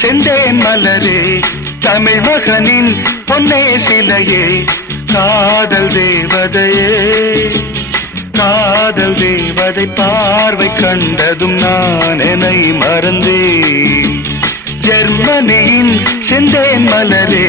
செந்தேன் மலரே தமிழ் மகனின் பொன்னே சிலையே காதல் தேவதையே காதல் தேவதை பார்வை கண்டதும் நான் என்னை மறந்தேன் ஜெர்மனியின் செந்தேன் மலரே